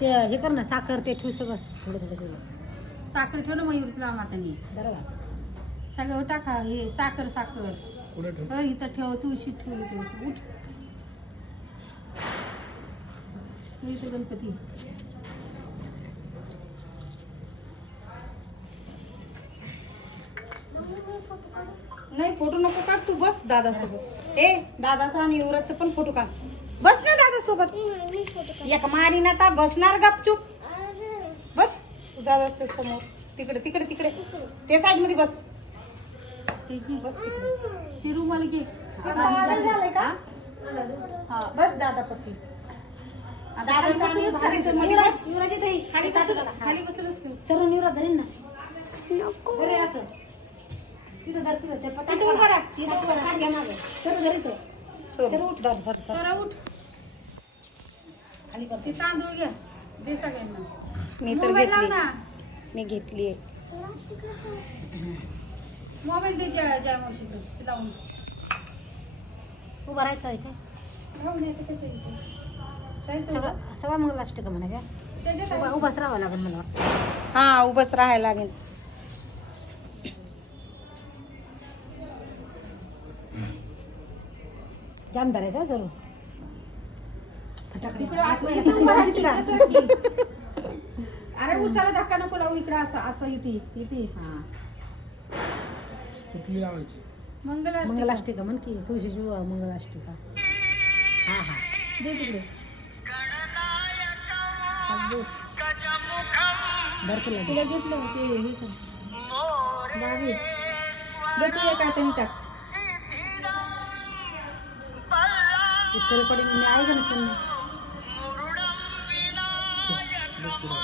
ते हे कर ना साखर ते ठेवू सगळं थोडं थोडं थोडं साखर ठेव ना मयूर तुला मातानी बरोबर सगळं टाका हे साखर साखर कुठे ठेव? इथं ठेव तुळशी ठेव इथे उठ इथं गणपती नाही फोटो नको काढ तू बस दादा सोबत ए दादाचा आणि युवराजचा पण फोटो काढ बस ना दादा सोबत एक मारी ना ता बसणार गपचूप बस तू दादा समोर तिकडे तिकडे तिकडे ते साईड मध्ये बस ते घे बस तिकडे ते रुमाल घे झालंय का हा बस दादा पसी दादाचा आणि भाभीचं मध्ये बस. युवराज इथे ये. खाली खाली बसूनच कर. सर्व युवराज धरेन ना धरे असं तिथं धर तिथं ते तिथं उभं राहा. तिथं उभं राहा. घ्या मागं. सर्व धरितो सर्व उठ धर धर धर. स्वरा उठ खाली कर ते तांदूळ घ्या दे सगळ्यांना मी तर मोबाईल लाव घेतली ना मी घेतली मोबाईल दे जय मावशीकडे लावून उभं राहायचं आहे का राहून द्यायचं कसं इथे राहायचं उभं. सगळं सगळं मंगलाष्टक म्हणा का त्याच्यात आहे. उभाच राहावं लागेल मला हा उभंच राहायला लागेल जाम धरायचा जरूर फटाकडे इकडं असं इथे उभं राहा की, इकडं सरक की. अरे उसाला धक्का नको लावू इकडं असं असं इथे हा कुठली लावायची? मंगलाष्टिका म्हण की तुळशीची मंगलाष्टिका हा हा दे तिकडे अगदी धर तुला दे. तुला घेतलं ते हे कर बाबी दे तू एक आता टाक इसके recording में आएगा ना चलने बस पुढं.